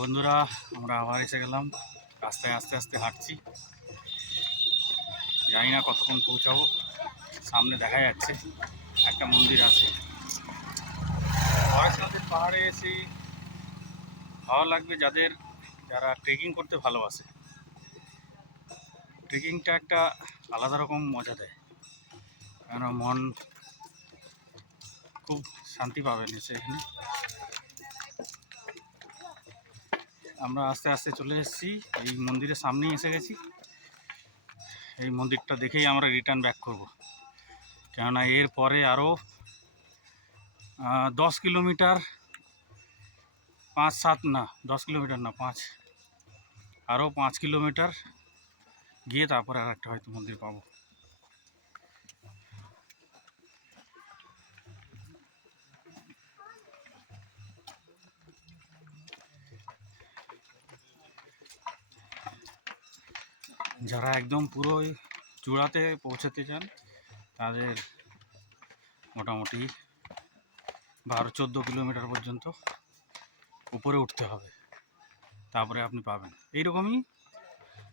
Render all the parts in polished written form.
বন্ধুরা, আমরা আবার এসে গেলাম। রাস্তায় আস্তে আস্তে হাঁটছি, জানি না কতক্ষণ পৌঁছাবো। সামনে দেখা যাচ্ছে একটা মন্দির আছে। ফরেস্টনাথের পাহাড়ে এসে ভালো লাগবে যারা ট্রেকিং করতে ভালোবাসে। ট্রেকিংটা একটা আলাদা রকম মজা দেয়, কেন মন খুব শান্তি পাবেন এসে এখানে। আমরা আস্তে আস্তে চলে এসেছি, এই মন্দিরের সামনেই এসে গেছি। এই মন্দিরটা দেখেই আমরা রিটার্ন ব্যাক করব, কেননা এর পরে আরও 10 কিলোমিটার, 10 কিলোমিটার না, আরও 5 কিলোমিটার গিয়ে তারপরে আর একটা হয়তো মন্দির পাবো। যারা একদম পুরো চূড়াতে পৌঁছাতে চান তাদের মোটামুটি 12-14 কিলোমিটার পর্যন্ত উপরে উঠতে হবে, তারপরে আপনি পাবেন। এইরকমই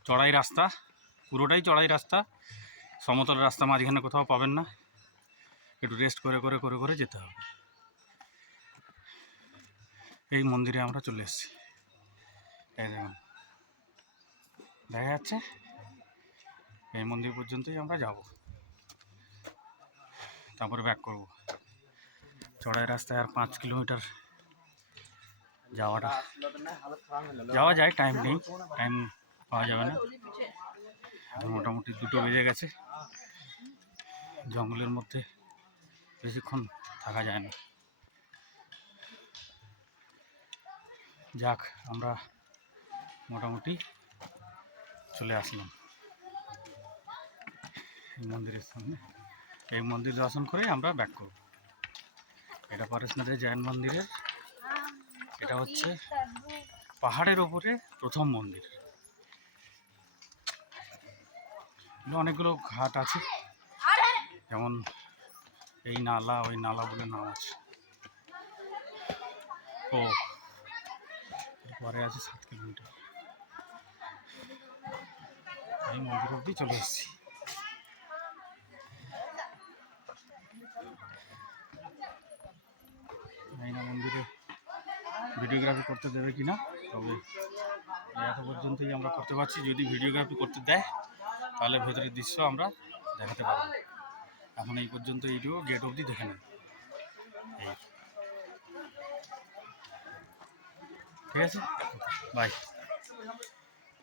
চড়াই রাস্তা, পুরোটাই চড়াই রাস্তা, সমতল রাস্তা মাঝখানে কোথাও পাবেন না। একটু রেস্ট করে করে করে করে যেতে হবে। এই মন্দিরে আমরা চলে এসেছি, এই দেখুন দেখা যাচ্ছে। এই মন্দির পর্যন্তই আমরা যাব, তারপরে ব্যাক করব। চড়াই রাস্তায় আর 5 কিলোমিটার যাওয়া যায়, টাইম নেই, টাইম পাওয়া যাবে না। মোটামুটি 2টো বেজে গেছে। জঙ্গলের মধ্যে বেশিক্ষণ থাকা যায় না। যাক, আমরা মোটামুটি চলে আসলাম এই মন্দিরের সামনে। এই মন্দির দর্শন করে আমরা ব্যাক করব। এটা পরেশনাথের জৈন মন্দিরের, এটা হচ্ছে পাহাড়ের ওপরে প্রথম মন্দির। অনেকগুলো ঘাট আছে, যেমন এই নালা, ওই নালা বলে নাম আছে। ও পরে আছে 7 কিলোমিটার। এই মন্দির অবধি চলে এসেছি। এই না মন্দিরে ভিডিওগ্রাফি করতে দেবে কিনা, তবে এত পর্যন্তই আমরা করতে পারছি। যদি ভিডিওগ্রাফি করতে দেয় তাহলে ভেতরের দৃশ্য আমরা দেখাতে পারব। এখন এই পর্যন্ত এইটুকু গেট অবধি দেখে নেন। এই ঠিক আছে, বাই।